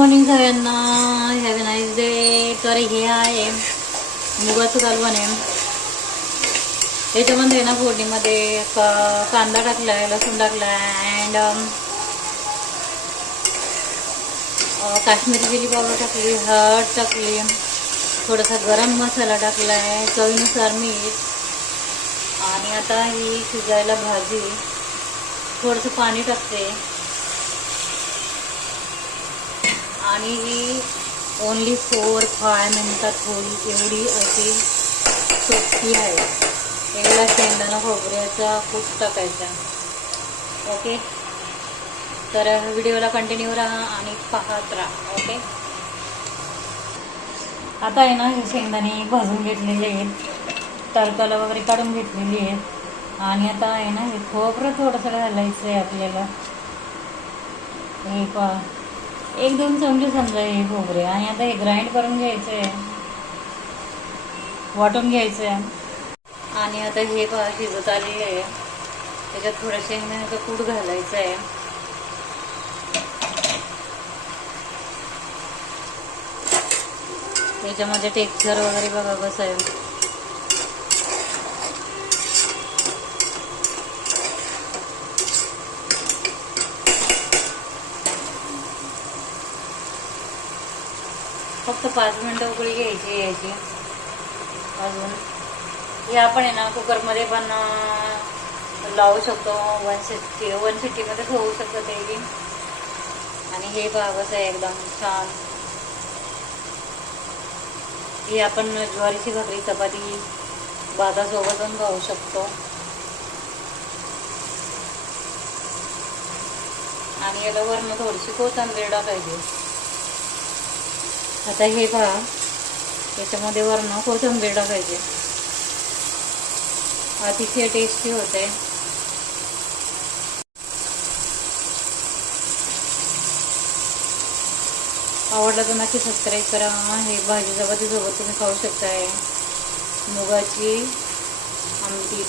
Morning सगळ्यांना. Have a nice day. तर हे आहे मुगाचं कालवण आहे. याच्यामध्ये ना फोडणीमध्ये कांदा टाकला आहे, लसूण टाकला आहे अँड काश्मीरी चिली पावडर टाकली, हळद टाकली, थोडासा गरम मसाला टाकला आहे, चवीनुसार मीठ. आणि आता ही शिजायला भाजी, थोडंसं पाणी टाकते आणि ही ओनली 4-5 मिनिटात होईल एवढी अशी सोपी आहे. एवढा शेंगदाणा खोबऱ्याचा कूट टाकायचा. ओके, तर व्हिडिओला कंटिन्यू राहा आणि पाहत राहा. ओके, आता आहे ना हे शेंगदाणे भाजून घेतलेले आहेत, तडकाला वगैरे काढून घेतलेली आहेत. आणि आता आहे ना हे खोबरं थोडंसं घालायचं आहे आपल्याला. हे 1-2 चमचे समजा हे खोबरे. आणि आता हे ग्राइंड करून घ्यायचं आहे, वाटून घ्यायचं आहे. आणि आता हे शिजत आलेलं आहे, त्याच्यात थोडं शेंगदाण्याचं कूट घालायचं आहे. त्याच्यामध्ये टेक्स्चर वगैरे बघा कसं आहे. फक्त 5 मिनिटं उकळी घ्यायची याची. अजून हे आपण आहे ना कुकरमध्ये पण लावू शकतो. 1 शिट्टीमध्ये होऊ शकतं ते बी. आणि हे कसं आहे एकदम छान. हे आपण ज्वारीची भाकरी, चपाती, भातासोबत पण खाऊ शकतो. आणि याला वरून थोडीशी कोथिंबीर टाकायची. आता हे पहा, त्याच्यामध्ये वरून कोथिंबीर टाकायची. अतिशय टेस्टी होते. आवडलं तर नक्की सबस्क्राईब करा. हे भाजी चपातीसोबत तुम्ही खाऊ शकताय. मुगाची आमटी.